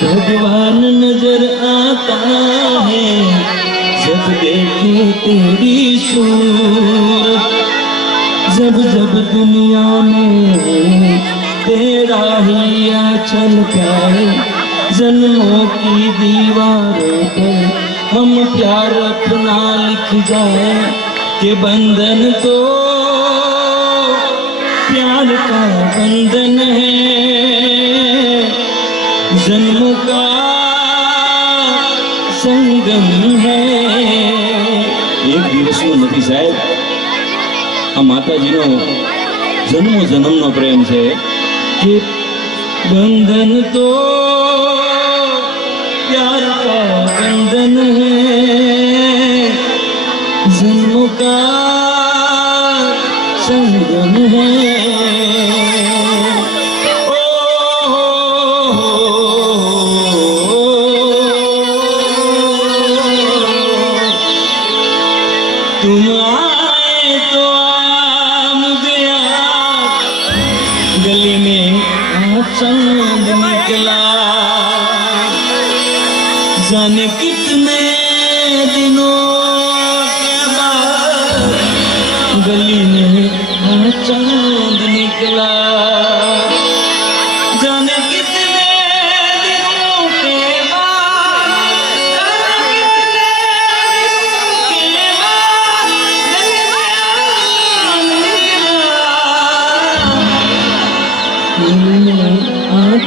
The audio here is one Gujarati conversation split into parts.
भगवान नजर आता है जब देखे तेरी सूरत, जब जब दुनिया में तेरा ही आंचल प्यारे, जन्मों की दीवारों पर हम प्यार अपना लिख जाए कि बंधन तो प्यार का बंधन है, जन्म का संगम है। एक દિવસનો નથી સાહેબ, આ માતાજીનો જન્મો જન્મનો પ્રેમ છે કે बंधन तो प्यार का बंधन है, जन्म का संगम है। तुम आए तो मुझे गली में चांद निकला, जाने कितने दिनों के बाद गली में चांद निकला, जाने कितने दिनों के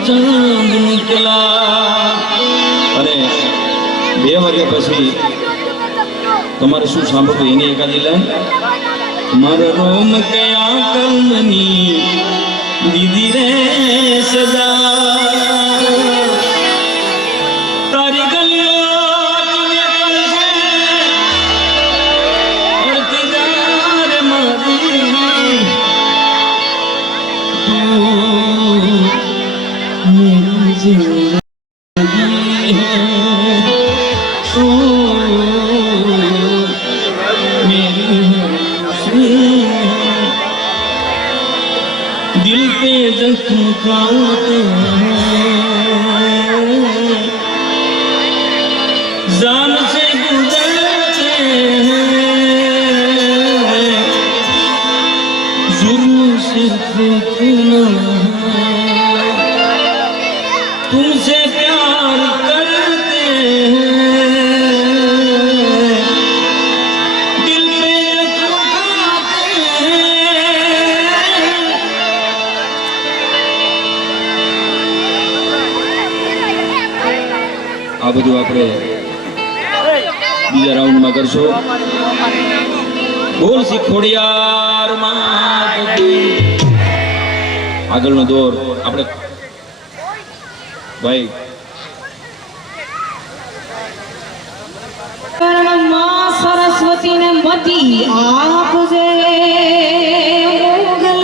चांद निकला। अरे 2 વાગ્યા પછી તમારે શું સાંભળવું એની એકાદી લાઈન, મારા રોમ કયા કલમની દીદી રે સદા, તારી ગલીઓ તુને પલશે અડતી જા રે મારી, मेरी जिंदगी है तू, मेरी खुशी है, दिल पे जख्म खाते हैं, जान से गुजरते हैं, जुर्म सिर्फ इतना है, तुमसे प्यार करते हैं, दिल पे जख्म खाते हैं। આ બધું આપણે બીજા રાઉન્ડમાં કરશો. બોલ શીખોડિયાર માત કી. આગળનો દોર આપણે भाई मां सरस्वती ने मती आप जे मोगल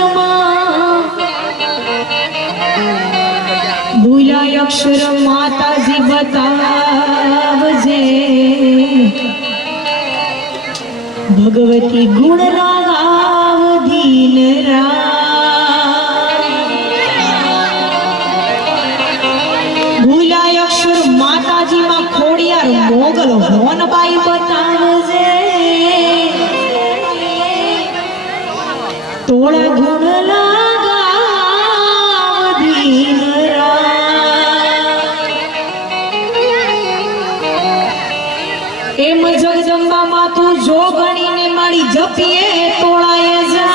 भूला अक्षर माता जी बतावजे, भगवती गुण लगाव दीन रा, अक्षर माताजी मां खोड़ियार मोगल होन बाई बतावजे, तोड़ा गुण लगाव दीन रा, एम जगदंबा मां तू जो गणी ने मारी जपिए तोड़ाए जा,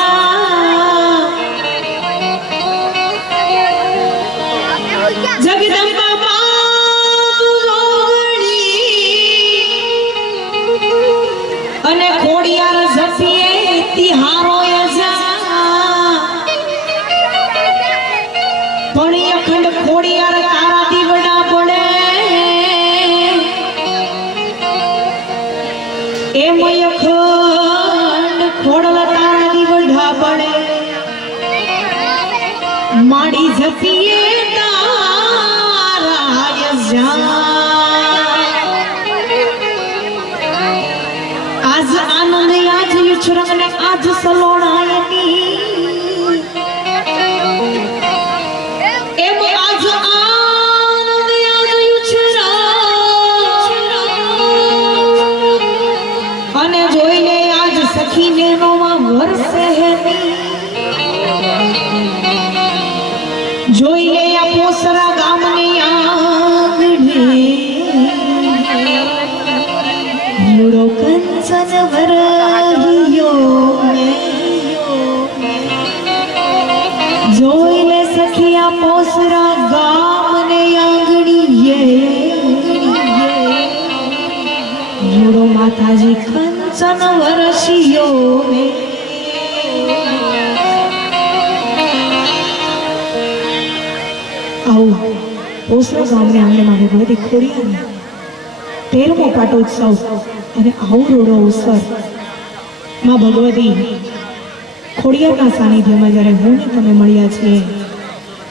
जगदंबा અને ખોડિયાર જપીએ તિહારો પણ અખંડ ખોડિયાર તારા દીવડા પડે, એમ અખંડ ખોડલા તારા દીવડા પડે, માડી જપીએ તારા યજા, आज आनंद आज युचरंग ने आज सलोणायनी, एम आज आनंद आज લે આ પોસરા ગામની આંગણે મૂળો કંચન વરહિયો જોઈ લે સખિયા પોસરા ગામને આંગણીએ મૂળો માતાજી કંચન વરસિયો આવું પોસરા ગામને આંગણેમાં ભગવતી ખોડિયાર 13મો પાટોત્સવ અને આવું રોડો અવસર માં ભગવતી ખોડિયારના સાનિધ્યમાં જ્યારે હું ને તમે મળ્યા છીએ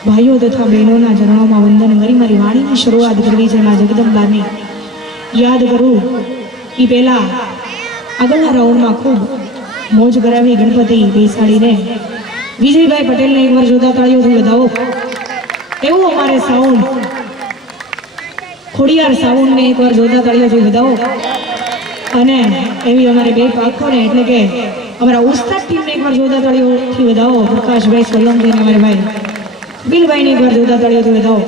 ભાઈઓ તથા બહેનોના ચરણોમાં વંદન કરી મારી વાણીની શરૂઆત કરવી છે માં જગદંબાની યાદ કરું એ પહેલા આગળના રાઉન્ડમાં ખૂબ મોજ કરાવી ગણપતિ બેસાડીને વિજયભાઈ પટેલને એકવાર જોતા તાળીઓથી વધાવો એવું અમારે સાઉન્ડ ખોડિયાર સાઉન્ડને એકવાર જોતા તાળીઓથી વધાવો અને એવી અમારે બે પાખોને એટલે કે અમારા ઉસ્તાદ ટીમને એકવાર જોતા તાળીઓથી વધાવો પ્રકાશભાઈ સોલંકી અને અમારે ભાઈ બિલભાઈને એકવાર જોતા તાળીઓથી વધાવો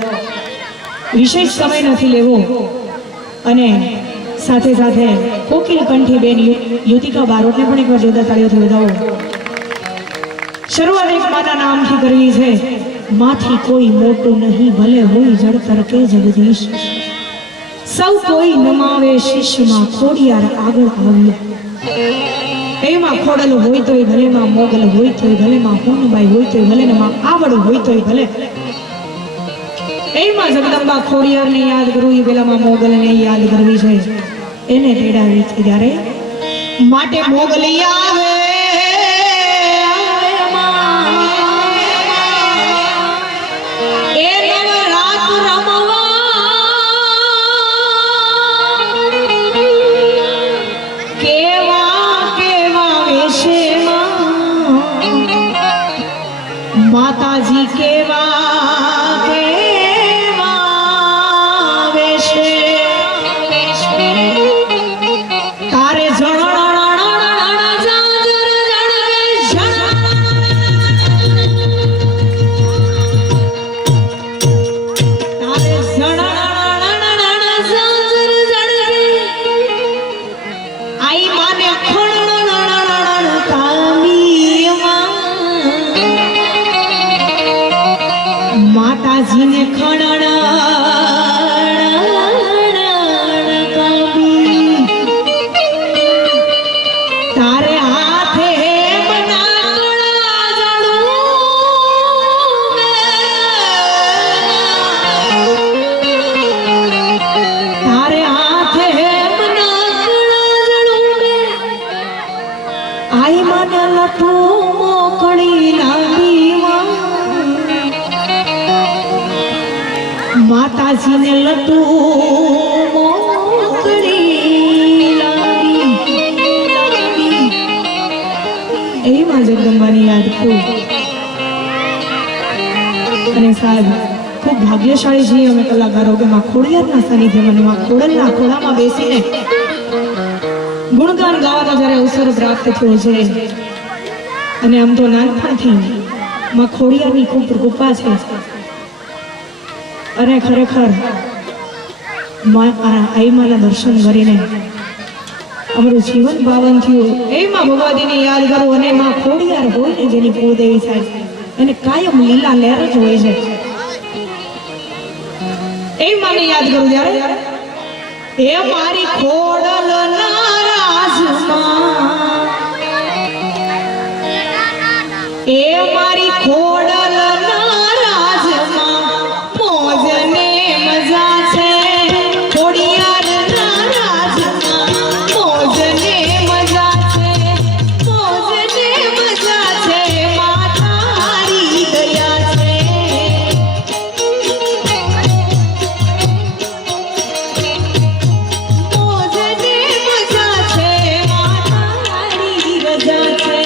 વિશેષ સમય નથી લેવો અને સાથે સાથે કોકિલ કંઠી બેન યુતિકા બારોટને પણ એકવાર જોતા તાળીઓથી વધાવો શરૂઆત એક માના નામથી કરવી છે માથી કોઈ મોટું નહીં ભલે હોય જળતર કે જગદીશ સૌ કોઈ નમાવે શિષ્યમાં ખોડિયાર આગળ આવ્યો એમાં ખોડલ હોય તોય ભલે માં મોગલ હોય તોય ભલે માં હુનબાઈ હોય તોય ભલે ને માં આવડ હોય તોય ભલે એમાં જગદંબા ખોડિયારને યાદ કરવું એ પેલામાં મોગલને યાદ કરવી છે એને તેડાવી છે ત્યારે માટે મોગલી આવે માતાજી કેવા કેવા વેશે તારે આઈ માને માતાજીને તારે હાથે તારે હાથે આઈ મને લઠો મોકળી લાગી માતાજીને લટુ મોકળી લાગી એમાં જગદંબાની યાદ કરું અને સાહેબ ખૂબ ભાગ્યશાળી છીએ અમે કલાકારો કે માં ખોડિયારના સાનિધ્યમાં અને માં ખોડલના ખોળામાં બેસીને ગુણગાન ગાવાનો જ્યારે અવસર પ્રાપ્ત થયો છે અને આમ તો નાનપણથી માં ખોડિયારની ખૂબ કૃપા છે અને ખરેખર આઈમાના દર્શન કરીને અમારું જીવન પાવન થયું એમાં ભગવતીને યાદ કરું અને માં ખોડિયાર હોય ને જેની કુળદેવી થાય એને કાયમ લીલા લહેર જ હોય છે એ માને યાદ કરું જ્યારે એ મારી ખોડલ ના રાજમાં એ મારી ખોડલ ના રાજમાં મોજ ને મજા છે ખોડિયાર ના રાજમાં મોજ ને મજા છે મોજ ને મજા છે માતારી દયા છે મોજ ને મજા છે માતારી રજા છે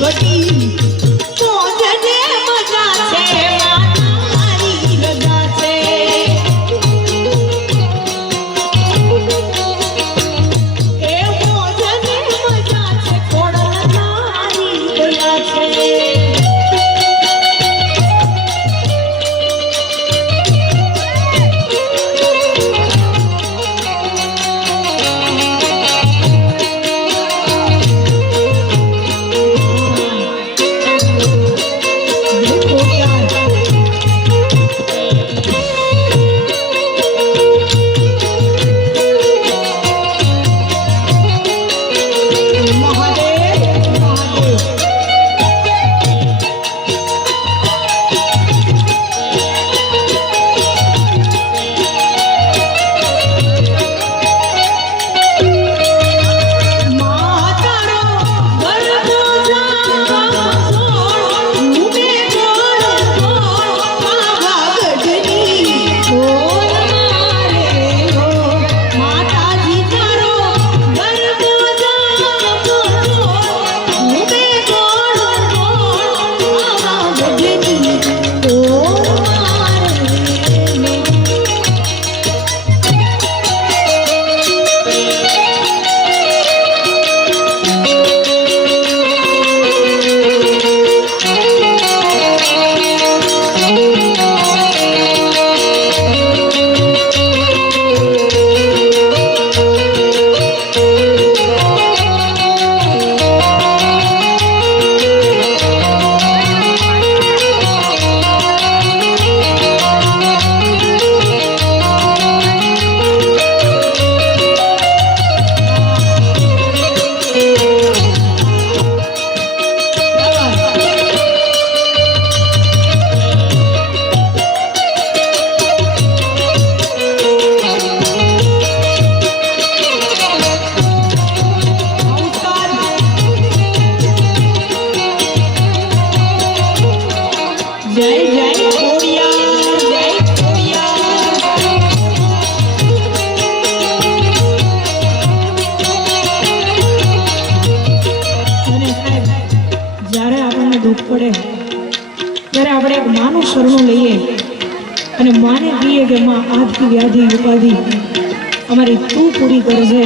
બધી મોજને મજા છે માતા મારી રજા છે એ મોજને મજા છે ખોડલ મારી દયા છે દુઃખ પડે ત્યારે આપણે એક માનું શરણું લઈએ અને માને કહીએ કે માં આદિ વ્યાધિ ઉપાધિ અમારી તું પૂરી કરજે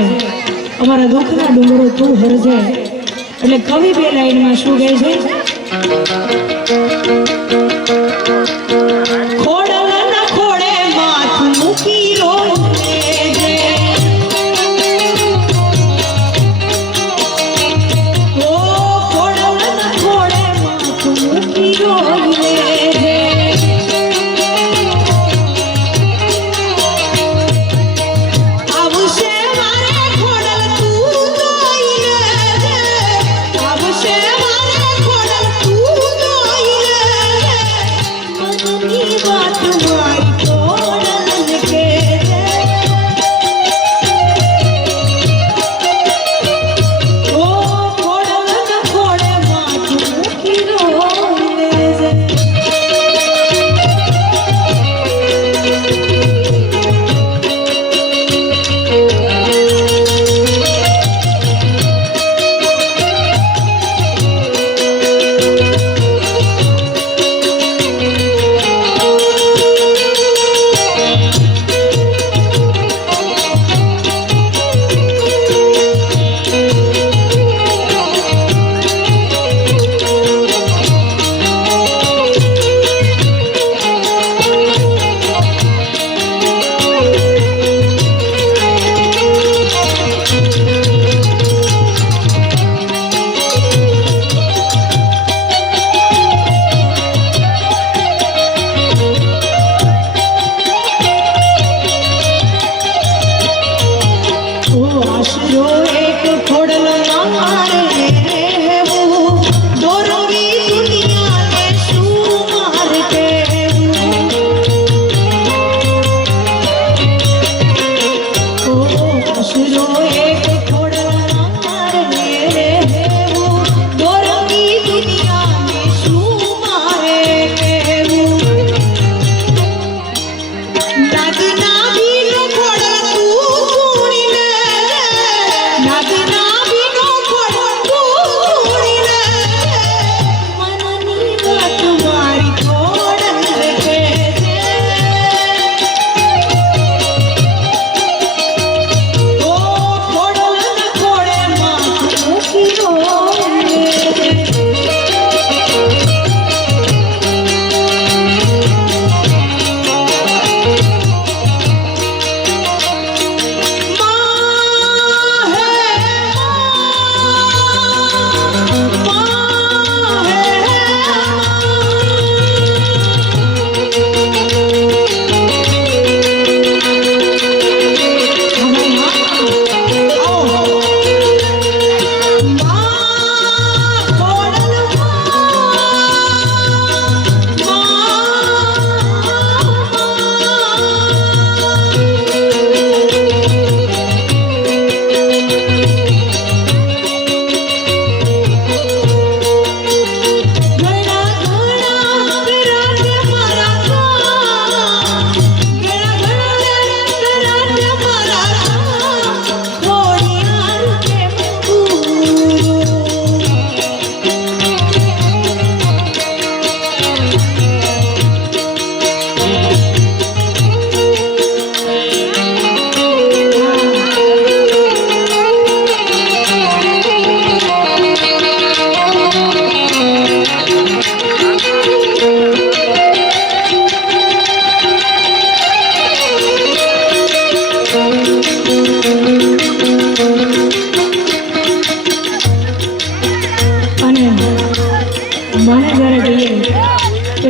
અમારા દુઃખના ડુંગરો તું હરજે એટલે કવિ બે લાઈનમાં શું કહે છે ખોડલના ખોડે માથું મૂકી રોજે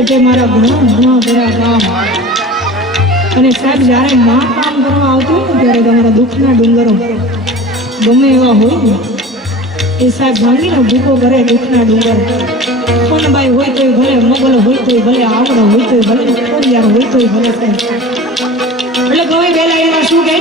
તે મારા ઘણા ઘણા બધા કામ. અને સાહેબ જ્યારે માં કામ કરવા આવતું હોય ને ત્યારે તમારા દુઃખના ડુંગરો ગમે એવા હોય ને એ સાહેબ ભાંગીને ભૂકો કરે દુઃખના ડુંગર. સોનબાઈ હોય તોય ભલે, મોગલ હોય તોય ભલે, આવડો હોય તોય ભલે, ખોડિયાર હોય તોય ભલે સાહેબ. એટલે ગમે વેલા એમાં શું કહે?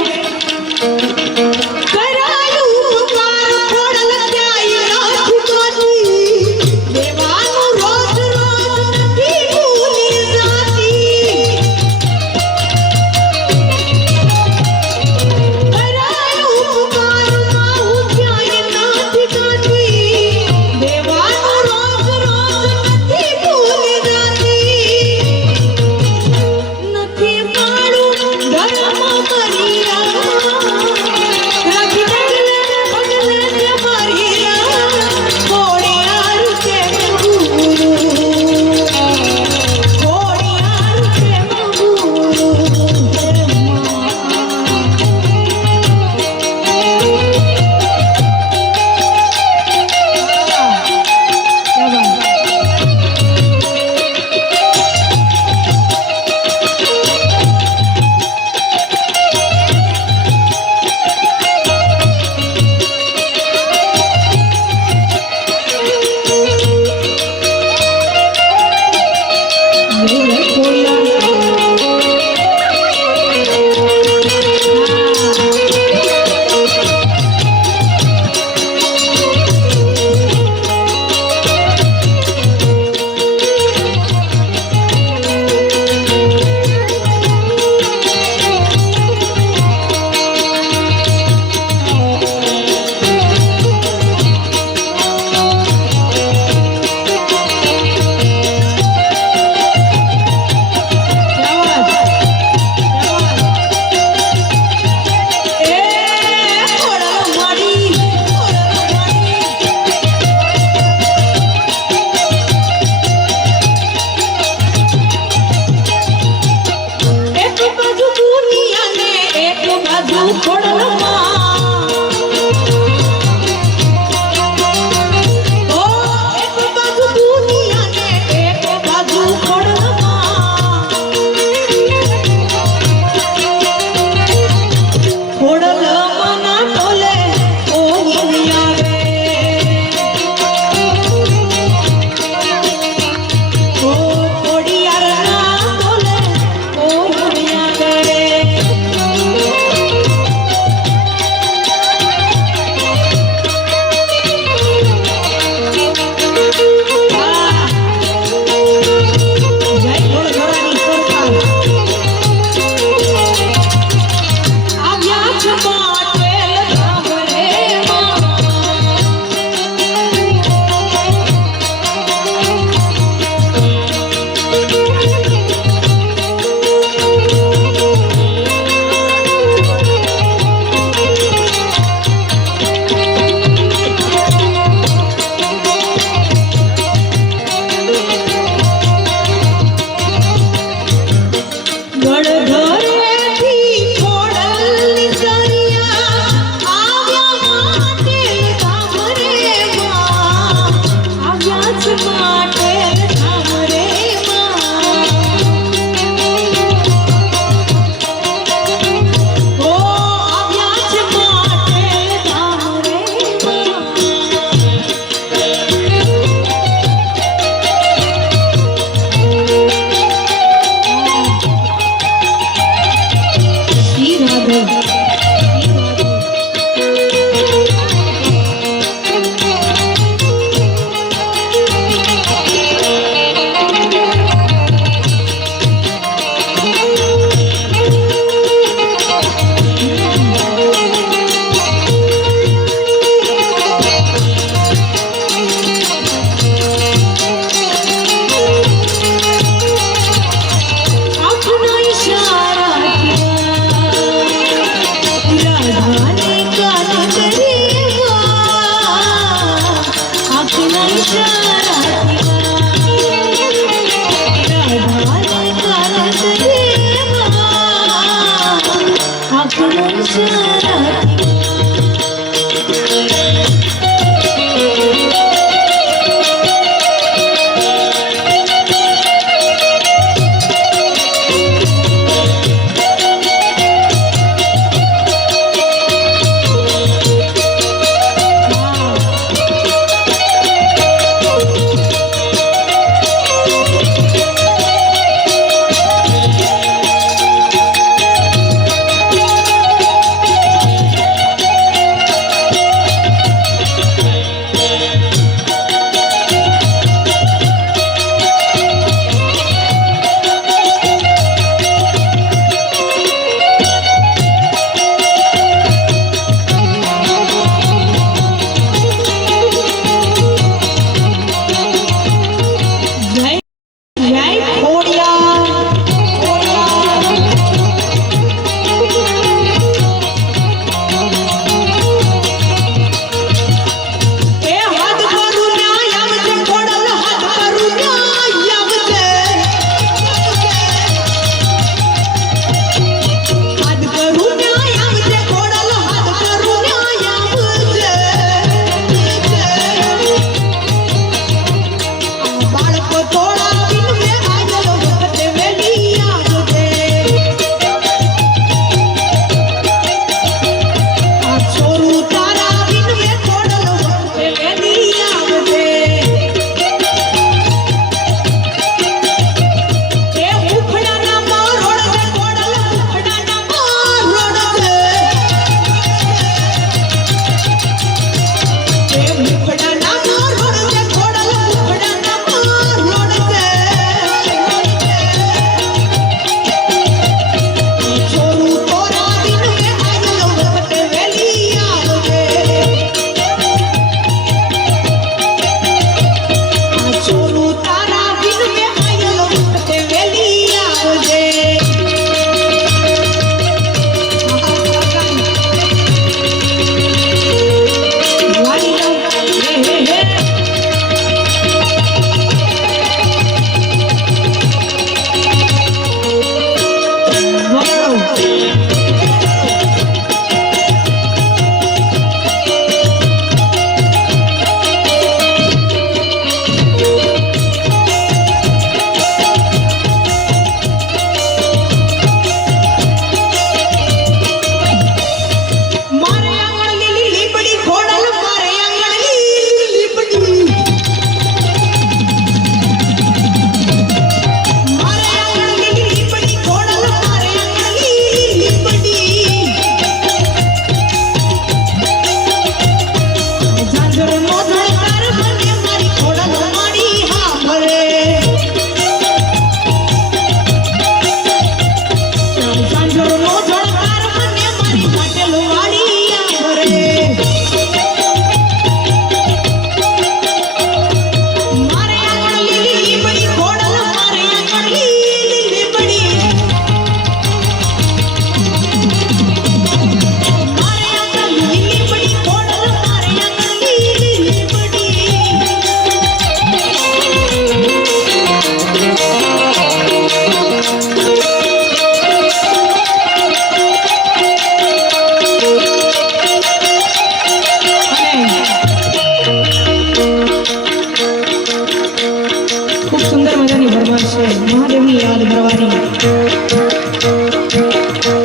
સુંદર મજાની ફરમાશ છે મહાદેવની યાદ કરવાની,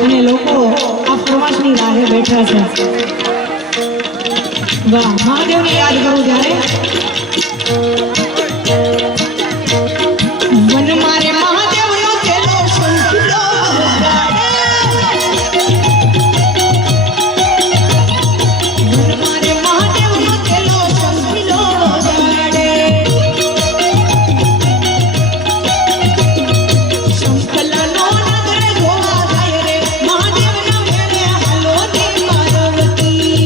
અને લોકો આ ફરમાશની રાહે બેઠા છે. વાહ, મહાદેવને યાદ કરું ત્યારે વન મારે મહાદેવનો ચેલો શંખલો વગાડે. વન મારે મહાદેવનો ચેલો શંખલો વગાડે. શંખલાનો નગર જોવા જાય રે મહાદેવના મેળે હાલો ને પાર્વતી.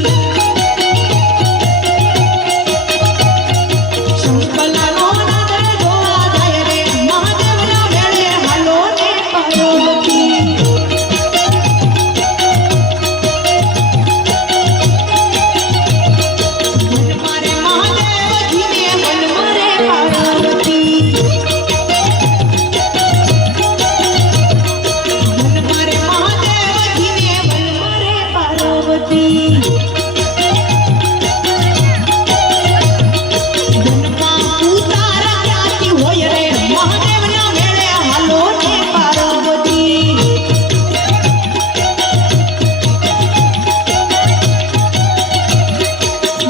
શંખલાનો નગર જોવા જાય રે મહાદેવના મેળે હાલો ને પાર્વતી. વન મારે મહાદેવજીને વન મારે પાર્વતી. વન મારે મહાદેવજીને વન મારે પાર્વતી. વનમાં ઉતારા ક્યાંથી હોય રે મહાદેવના મેળે હાલો ને પાર્વતી.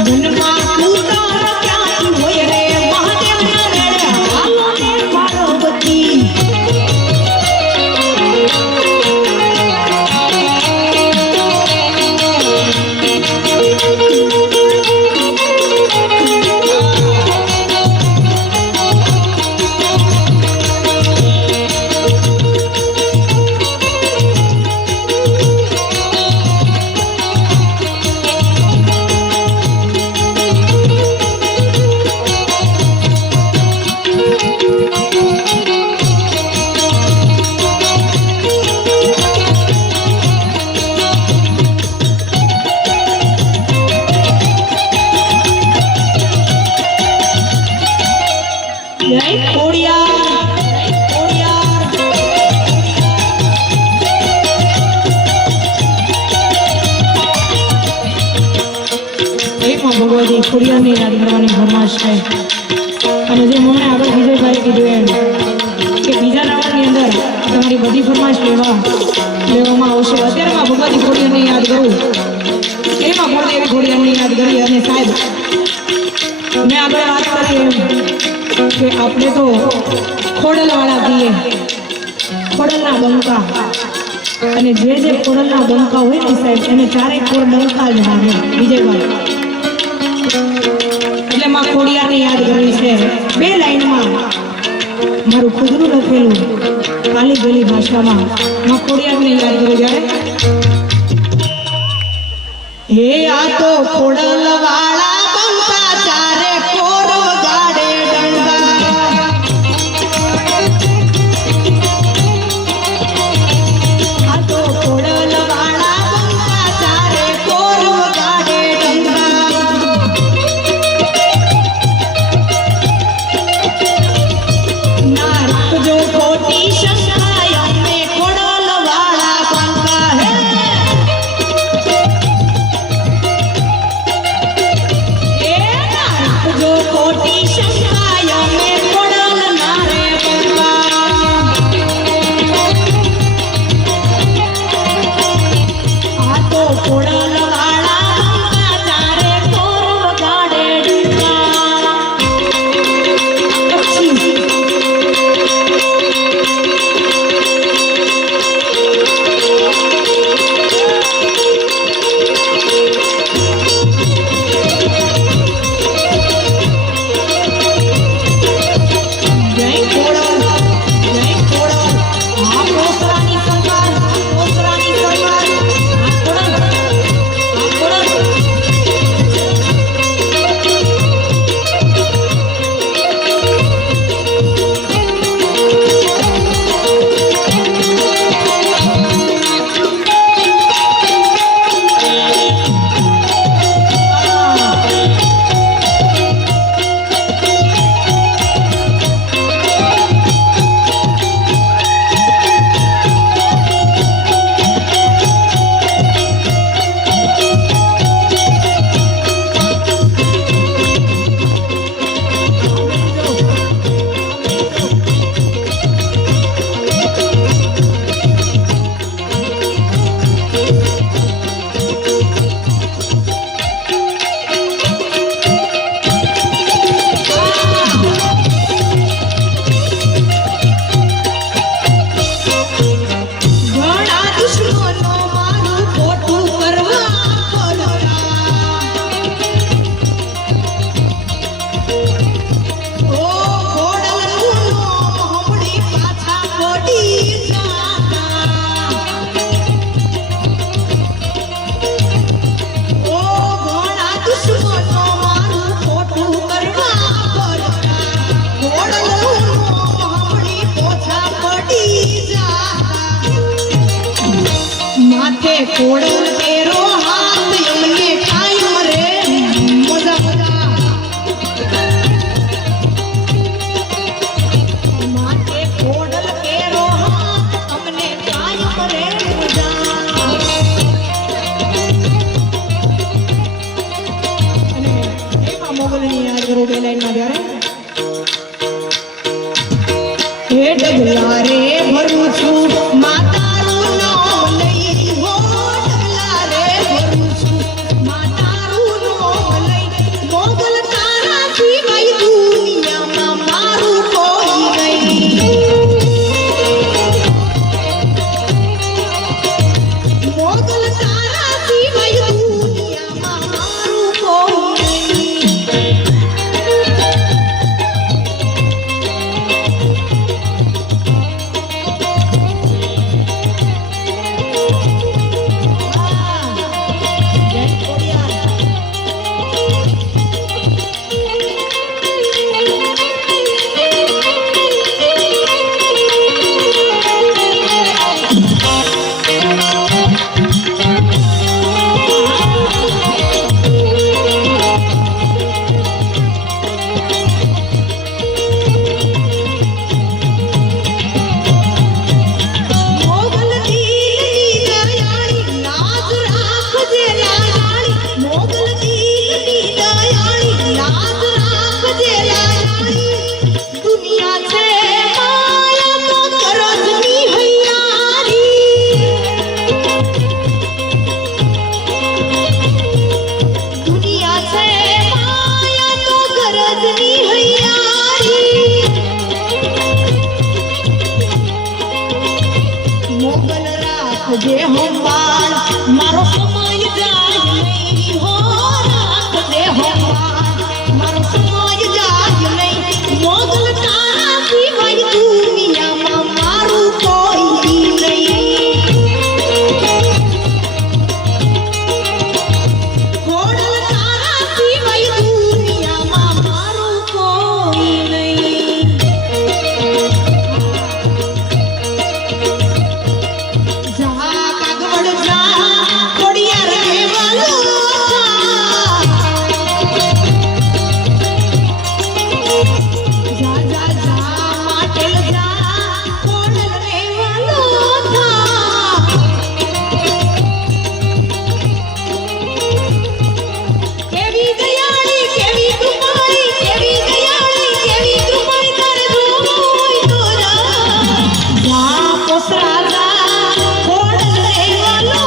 વનમાં ઉતારા ક્યાંથી હોય રે મહાદેવના મેળે હાલો ને પાર્વતી. જય ખોડિયાર, ખોડિયાર. એકમાં ભગવતી ખોડિયારની યાદ કરવાની ફરમાશ છે. અને જે મને આગળ વિજયભાઈ કીધું એમ કે બીજા રાઉન્ડની અંદર તમારી બધી ફરમાશ લેવામાં આવશે. અત્યારમાં ભગવતી ખોડિયારને યાદ કરું, એમાં કુળદેવી ખોડિયારને યાદ કરી. અને સાહેબ, મેં આગળ વાત કરી એમ કે આપણે તો ખોડલવાળા કહીએ, ખોડલના બંકા. અને જે ખોડલના બંકા હોય ને સાહેબ, એને ચારે ખોડ બંકા જ લાગે વિજયભાઈ. એટલે માં ખોડિયારને યાદ કરવી છે. બે લાઈનમાં મારું ખુદનું લખેલું કાલી ગલી ભાષામાં માં ખોડિયારને યાદ કરું જ્યારે હે આ તો ખોડલવાળા બંકા ચારે ખોડ વગાડે ડંકા. આ તો ખોડલવાળા બંકા ચારે ખોડ વગાડે ડંકા. ના રાખજો ખોટી શંકા અમને ખોડલવાળા બંકા. હે ખોડલ તેરો હાથ અમને કાયમ રે મજા મજા માથે ખોડલ તેરો હાથ અમને કાયમ રે મજા અને એમાં મોગલની યાદ કરો બે લાઈનમાં જ્યારે હે ડગલા રે ભરું છું માતારું નામ લઈ હો ડગલા રે ભરું છું માતારું નામ લઈ મોગલ તારા સિવાય દુનિયામાં મારું કોઈ નહીં મોગલ તારા સિવાય દુનિયામાં મારું કોઈ નહીં મોગલ દિલની દયાળી લાજ રાખજે લાજાળી મોગલ દિલની દયાળી લાજ રાખજે લાજાળી દુનિયા છે માયા તો કરજની હૈયારી દુનિયા છે માયા તો કરજની હૈયારી મોગલ રાખજે હંબાળ મારો સમય જાય નહીં હો રાખજે હંબાળ મારો સમય જાય નહીં મોગલ તારા સિવાય દુનિયામાં મારું કોઈ નહીં ખોડલ તારા સિવાય દુનિયામાં મારું કોઈ નહીં જા કાગવડ જા ખોડિયાર દેવાલો જા જા જા માટેલ જા ખોડલ દેવાલો કેવી દયાળી કેવી કૃપાળી કેવી દયાળી કેવી કૃપાળી તારે જોઈ તો જા પોસરા જા ખોડલ દેવાલો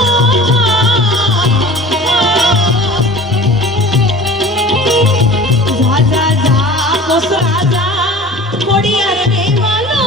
જા જા જા પોસરા જા ખોડિયાર દેવાલો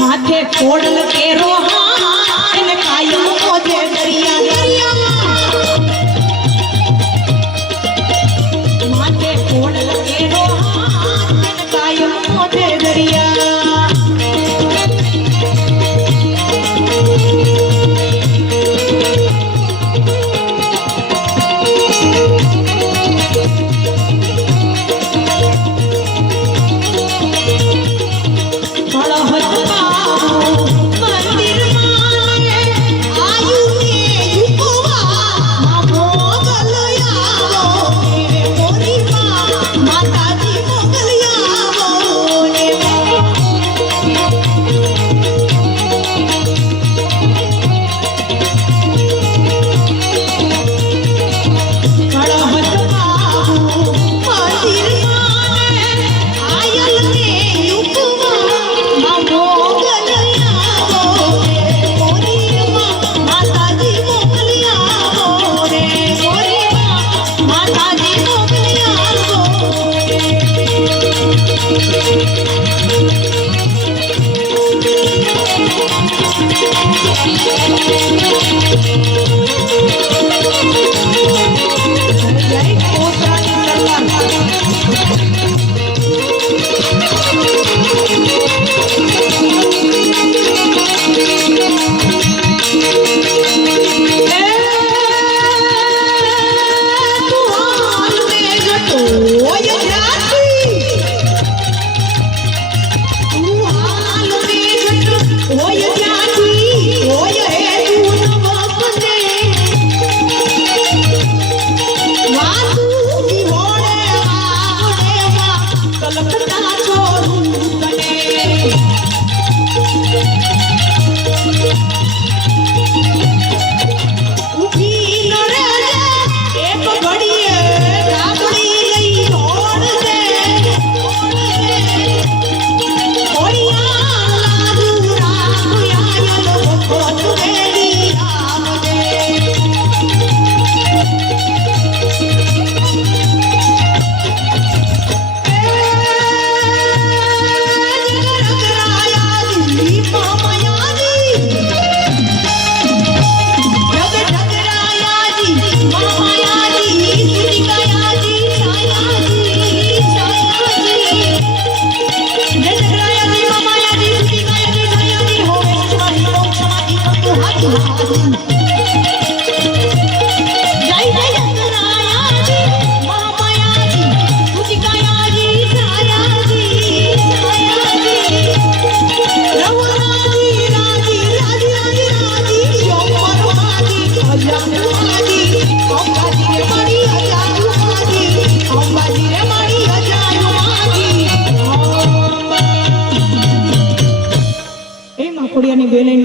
માથે કોડલ કેરો હા એને કાયમ મોજે દરિયા દરિયામાં માથે કોડલ કેરો હા એને કાયમ મોજે દરિયા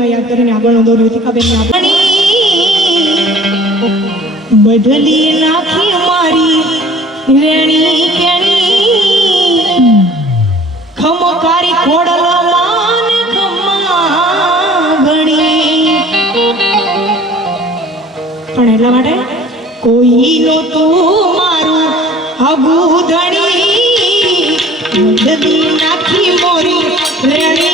યાદ કરીને આગળનો દોર ઋતિકાબેન બદલી નાખી મારી રેણી કેણી ખમકારી ખોડલ માન ખમા ઘણી પણ એટલા માટે કોઈ નો તું મારું હગુ ધણી બદલી નાખી મોરી રેણી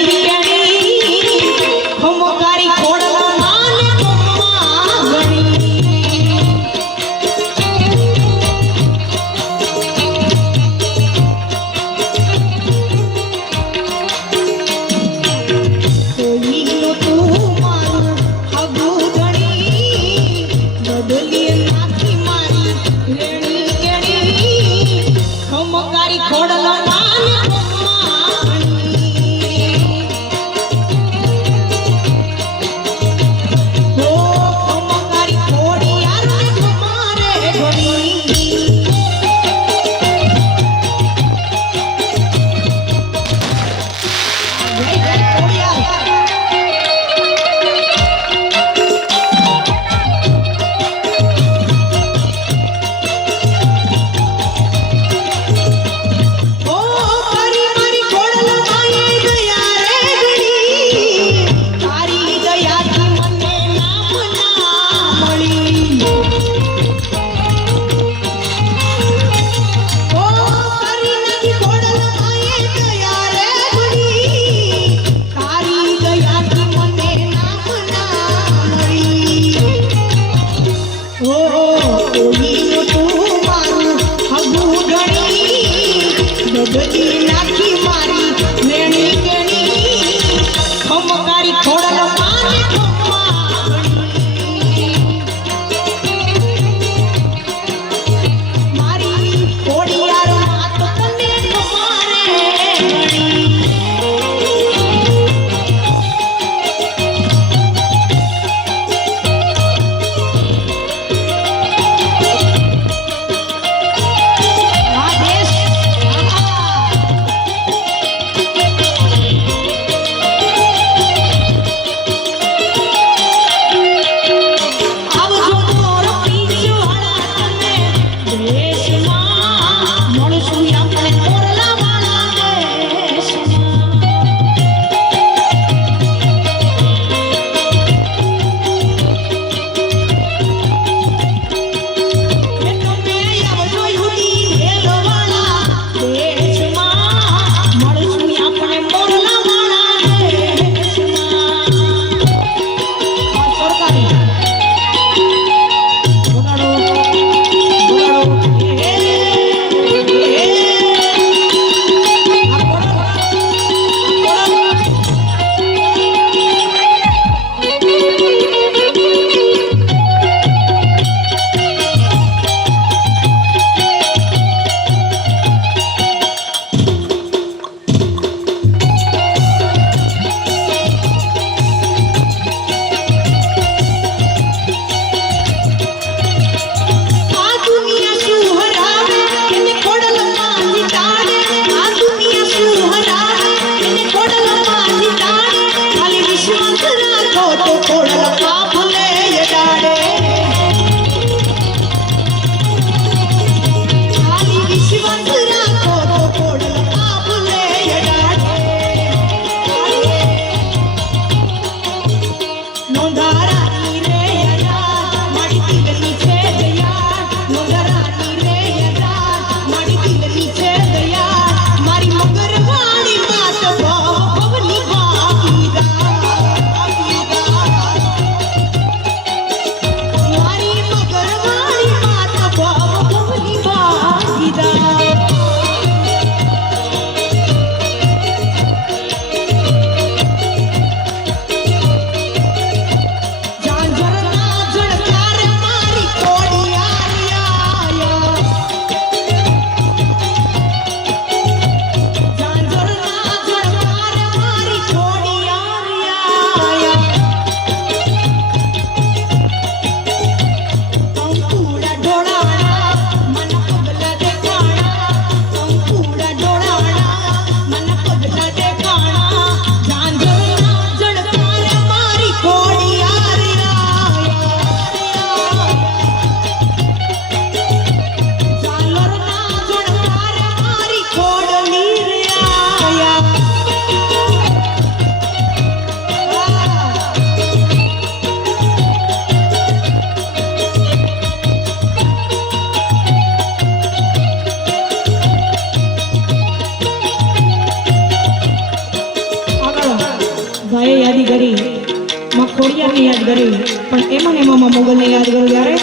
ભાઈએ યાદી કરી, માં ખોડિયારને યાદ કરી, પણ એમાં ને એમાં મોગલને યાદ કરું ત્યારે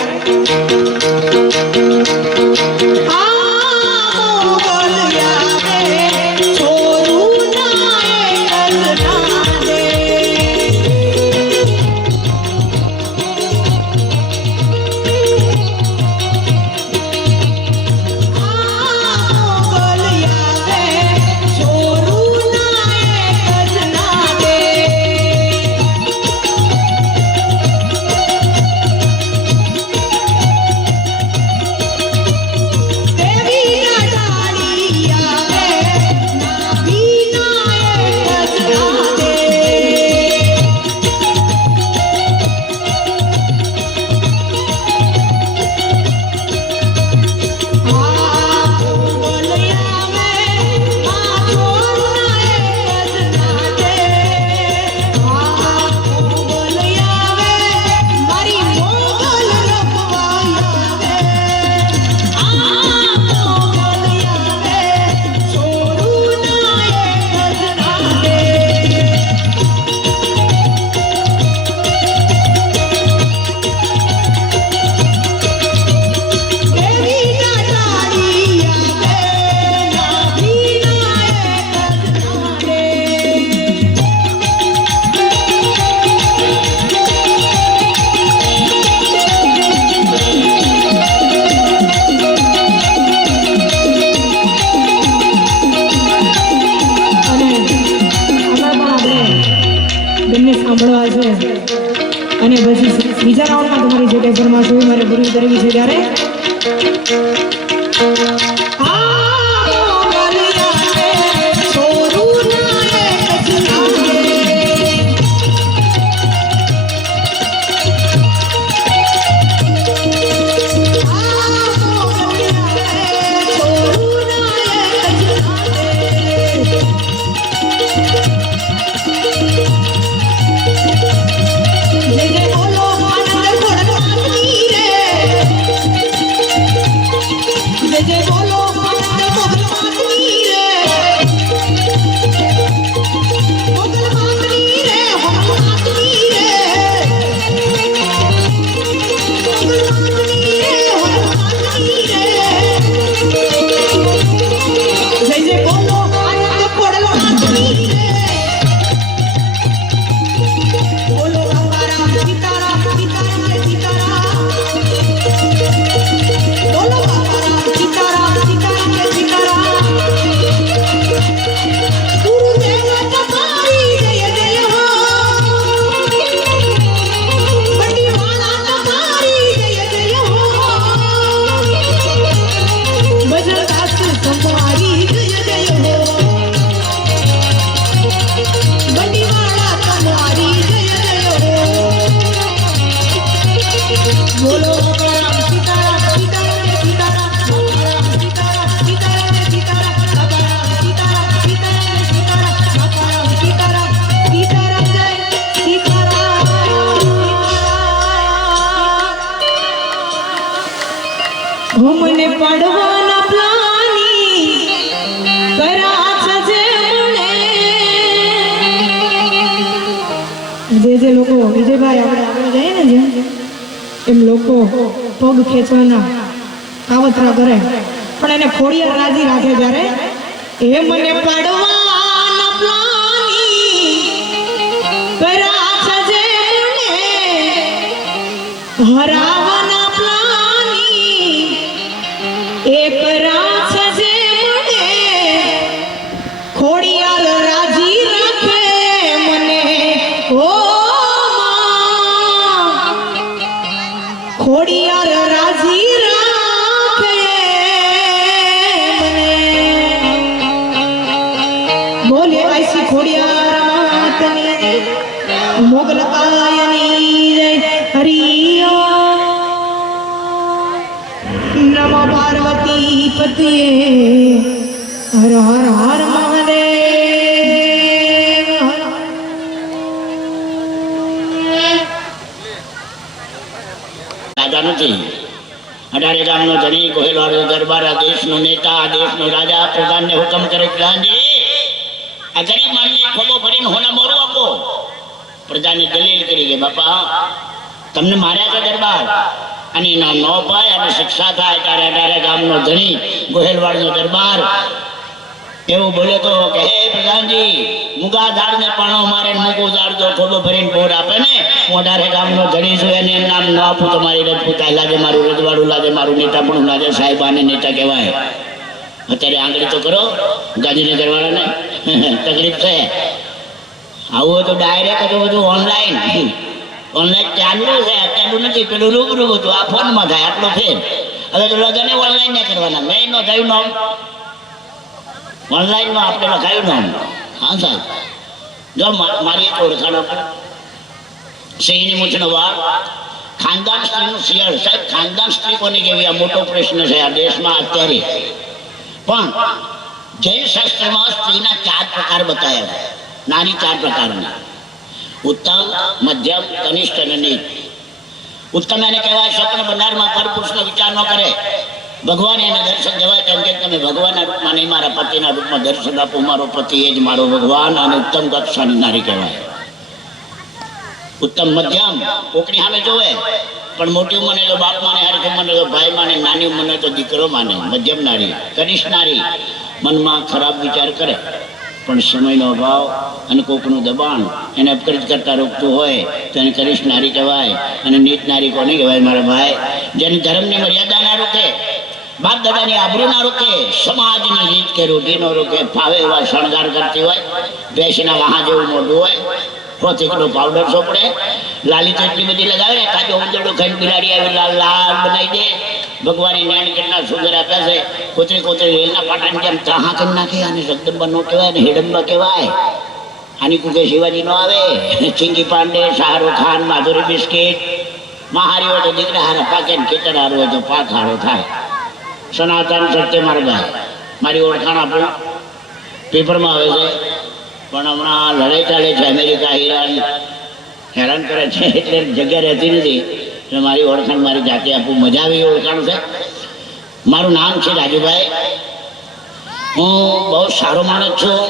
સાંભળવા છે અને પછી બીજા રાઉન્ડમાં તમારી જે કઈ ફરમાશ હોય મારે પૂરી કરવી છે ત્યારે મને પડવાના પ્લાની કરાચ જે મને જે લોકો વિજયભાઈ આપણે આગળ જઈએ ને જેમ એમ લોકો પગ ખેંચવાના કાવતરા કરે પણ એને ખોડિયાર રાજી રાખે ત્યારે એ મને પડવાના પ્લાની કરાચ જે મને હરાવના એક રાત જે મને ખોડિયાર રાજી રાખે મને ઓ ખોડિયાર રાજી રાખે મને બોલે આઈસી ખોડિયાર માતની મોગલ કાયની જય હરિયા નમો પાર્વતી પતિએ હર હર હર મહાદેવ રાજા નથી 18 ગામનો ધણી ગોહિલવાડો દરબાર દેશનો નેતા દેશનો રાજા પ્રધાનને હુકમ કરે પ્રધાનજી આ ગરીબ માણસને ખોબો ભરીને હોના મોરું આપો પ્રજાને દલીલ કરી કે બાપા તમને માર્યા છે દરબાર અને એનો નો પાય અને શિક્ષા થાય ત્યારે ગામનો ધણી ગોહેલવાડનો દરબાર એવું બોલ્યો તો કે હે પ્રધાનજી મુગા ઝાડને પાણો મારે મૂકું ઝાડ જો ખોબો ભરીને બોર આપે ને હું 18 ગામનો ધણી છું એને એમ નામ ન આપું તો મારી રજપૂતાઈ લાગે, મારું રજવાડું લાગે, મારું નેતાપણું લાગે. સાહેબ આને નેતા કહેવાય. અત્યારે આંગળી તો કરો ગાંધીનગર વાળાને તકલીફ છે. આવું હોય તો ડાયરેક્ટ બધું ઓનલાઈન ચાલુ છે. અત્યારનું નથી, પેલું રૂબરૂ હતું, આ ફોનમાં થાય આટલો ફેર. હવે તો લગ્ન ઓનલાઈન ના કરવાના. મેં નો થયું નામ ઓનલાઈન માં આપણે લખાયું નામ. હા સાહેબ જો મારી એક ઓળખાણો સિંહની મૂછનો વાળ, ખાનદાન સ્ત્રીનું શિયાળ. સાહેબ ખાનદાન સ્ત્રી કોને કેવી આ મોટો પ્રશ્ન છે આ દેશમાં અત્યારે. પણ જૈન શાસ્ત્રમાં સ્ત્રીના 4 પ્રકાર બતાવ્યા છે. નાની 4 પ્રકારના: ઉત્તમ, મધ્યમ, કનિષ્ઠ અને નીચ. ઉત્તમ એને કહેવાય સ્વપ્ન ભંડારમાં પરપુરુષનો વિચાર ન કરે. ભગવાન એને દર્શન દેવાય તેમ કે તમે ભગવાનના રૂપમાં નહીં મારા પતિના રૂપમાં દર્શન આપો. મારો પતિ એ જ મારો ભગવાન. અને ઉત્તમ કક્ષાની નારી કહેવાય. ઉત્તમ મધ્યમ કોકની સામે જોવે પણ મોટી મને તો બાપ માને, હરખી મને તો ભાઈ માને, નાની મને તો દીકરો માને. મધ્યમ નારી. કનિષ્ઠ નારી મનમાં ખરાબ વિચાર કરે પણ સમયનો અભાવ અને કોકનું દબાણ એને અપકૃત કરતા રોકતું હોય તો એને કનિષ્ઠ નારી કહેવાય. અને નીચ નારી કોને કહેવાય મારા ભાઈ? જેની ધર્મની મર્યાદા ના રોકે, બાપ દાદાની આબરૂ ના રોકે, સમાજની રીત કે રૂઢી ન રોકે, ફાવે એવા શણગાર કરતી હોય, ભેંસના વાહા જેવું મોઢું હોય, 100 કિલો પાવડર સોપડે, લાલી તો એટલી બધી લગાવે, કાજો ઉંદરડું ખાઈને બિલાડી આવી લાલ લાલ બનાવી દે. ભગવાનની નેણ કેટલા સુંદર આપ્યા છે. કોતરી રેલના પાટાની જેમ ત્રાહા કરી નાખે. અને જગદંબા નો કહેવાય ને હિડમ્બા કહેવાય. આની કુકે શિવાજી નો આવે. ચિંકી પાંડે, શાહરુખ ખાન, માધુરી બિસ્કિટ. મહારી હોય તો દીકરા હારા પાકે ને ખેતર હારો હોય તો પાક હારો થાય. સનાતન સત્ય માર્ગ. મારી ઓળખાણ આપું પેપરમાં આવે છે પણ હમણાં લડાઈ ચાલે છે. અમેરિકા ઈરાન હેરાન કરે છે એટલે જગ્યા રહેતી નથી. એટલે મારી ઓળખાણ મારી જાતે આપું. મજા આવી ઓળખાણ છે. મારું નામ છે રાજુભાઈ. હું બહુ સારો માણસ છું.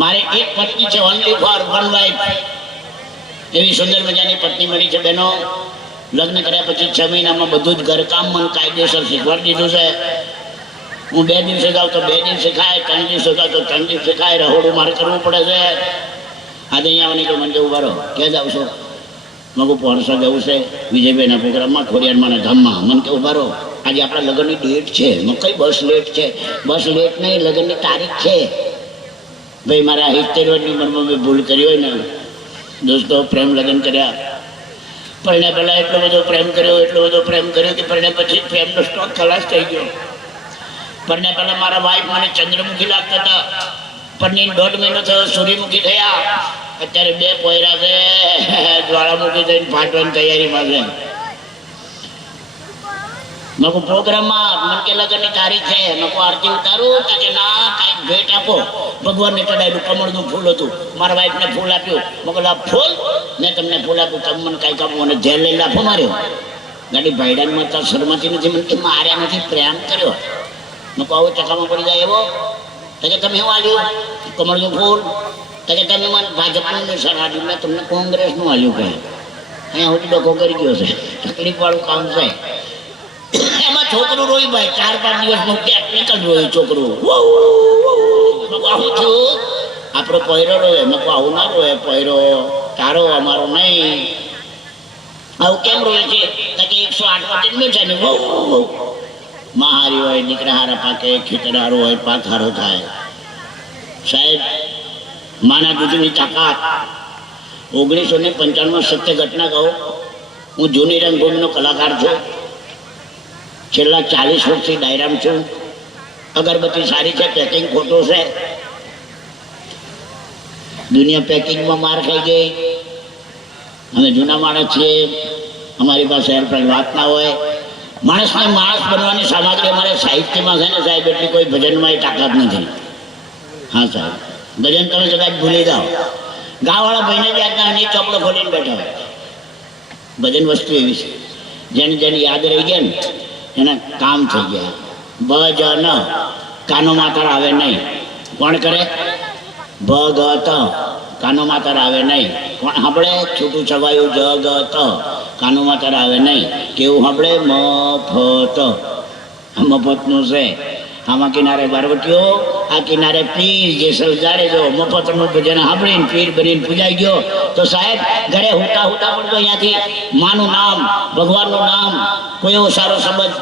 મારે એક પત્ની છે, ઓનલી ફોર વન વાઇફ. એવી સુંદર મજાની પત્ની મળી છે બહેનો. લગ્ન કર્યા પછી 6 મહિનામાં બધું જ ઘરકામ મને કાયદેસર શીખવાડી દીધું છે. હું 2 દિવસે જાઉં તો 2 દિવસે ખાય, 3 દિવસે જાઉં તો 3 દિવસે ખાય. રહોડું મારે કરવું પડે છે. આજે અહીંયા આવવાની કે મને ઉભા રહો, ક્યાં જાવ છો? મગું પોરસા જવું છે વિજયભાઈના પ્રોગ્રામમાં, ખોડિયારમાંના ધામમાં. મને કે ઉભા રહો, આજે આપણા લગ્નની ડેટ છે. કઈ બસ લેટ છે? બસ લેટ નહીં, લગ્નની તારીખ છે. ભાઈ મારા 70 વર્ષની ઉંમરમાં મેં ભૂલ કરી હોય ને દોસ્તો, પ્રેમ લગ્ન કર્યા. પરણ્યા પહેલા એટલો બધો પ્રેમ કર્યો કે પરણ્યા પછી પ્રેમનો સ્ટોક ખલાસ થઈ ગયો. પરણ્યા પહેલા મારા વાઈફ મને ચંદ્રમુખી લાગતા હતા. પરણી 1.5 મહિનો થયો સૂર્યમુખી થયા. અત્યારે 2 પોયરા છે, જ્વાળામુખી થઈને ફાટવાની તૈયારીમાં છે. મકો પ્રોગ્રામમાં મને કે લગ્નની તારીખ છે. મકો આરતી ઉતારું કે ના કાંઈક ભેટ આપો. ભગવાનને ચડાયેલું કમળનું ફૂલ હતું. મારા વાઈફને ફૂલ આપ્યું. મકો આ ફૂલ મેં તમને ફૂલ આપ્યું, તમે મને કાંઈક આપો. મને જેલ લઈ લાફો માર્યો. ગાડી ભાઈડાનમાં તો શરમાતી નથી. મને કે માર્યા નથી, પ્રેમ કર્યો. મકો આવો ચકામાં પડી જાય એવો. તો કે તમે શું આલ્યું? કમળનું ફૂલ. તો કે તમે મને ભાજપનું નિશાન આપ્યું, મેં તમને કોંગ્રેસનું આલ્યું કહે. અહીંયા સુધી ડખો કરી ગયો છે. તકલીફવાળું કામ છે. એમાં છોકરું રોઈ ભાઈ 4-5 દિવસનું ટેકનિકલ રોયું છોકરું. આવું થયું આપણો પહેરો રોય. મેં આવું ના રોય, પહેરો તારો અમારો નહીં. આવું કેમ રોય છે? કે 108 વચન છે ને. મહારી હોય, દીકરા હારા પાકે, ખેતર હારો હોય, પાક હારો થાય. સાહેબ માના દૂધની તાકાત. 1995 સત્ય ઘટના કહું. હું જૂની રંગભૂમિનો કલાકાર છું. છેલ્લા 40 વર્ષથી ડાયરામ છું. અગરબત્તી સારી છે, પેકિંગ ખોટું છે. દુનિયા પેકિંગમાં માર ખાઈ ગઈ. અમે જૂના માણસ છીએ, અમારી પાસે એરપ્લેન વાત ના હોય. માણસને માણસ બનવાની સામગ્રી અમારે સાહિત્યમાં છે ને સાહેબ, એટલી કોઈ ભજનમાં તાકાત નથી. હા સાહેબ, ભજન તમે કદાચ ભૂલી જાઓ. ગાવાળા ભાઈને જ યાદ ના, ચોપડો ખોલીને બેઠા હોય. ભજન વસ્તુ એવી છે જેને જેને યાદ રહી ગયા ને એના કામ થઈ ગયા. ભજન કાનો માત્ર આવે નહીં. કોણ કરે? ભગત કાનો માતર આવે નહીં. કોણ સાંભળે? છૂટું છવાયું જગત, કાનો માતર આવે નહીં. કેવું સાંભળે? મફત. આ મફતનું છે. આમાં કિનારે બારવટીઓ, આ કિનારે પીર. જે સલગાડે જો મફતનું ભજન સાંભળીને પીર બનીને પૂજાઈ ગયો તો સાહેબ ઘરે હુતા હુતા પણ તો અહીંયાથી માનું નામ, ભગવાનનું નામ, કોઈ એવો સારો સંબંધ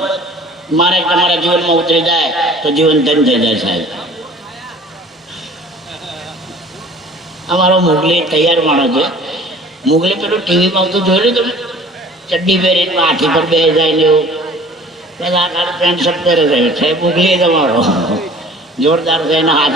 મારે તમારા જીવનમાં ઉતરી જાય તો જીવન ધન થઈ જાય સાહેબ. અમારો મુગલી તૈયાર માણસ છે. મુગલી પેલું ટીવીમાં તો જોયેલું તમે? ચડ્ડી પહેરીને આઠી પર બે જાય ને એવું પેલા પેન્ટ શર્ટ પહેરે છે. મુગલી તમારો જોરદાર છે. એના હાથ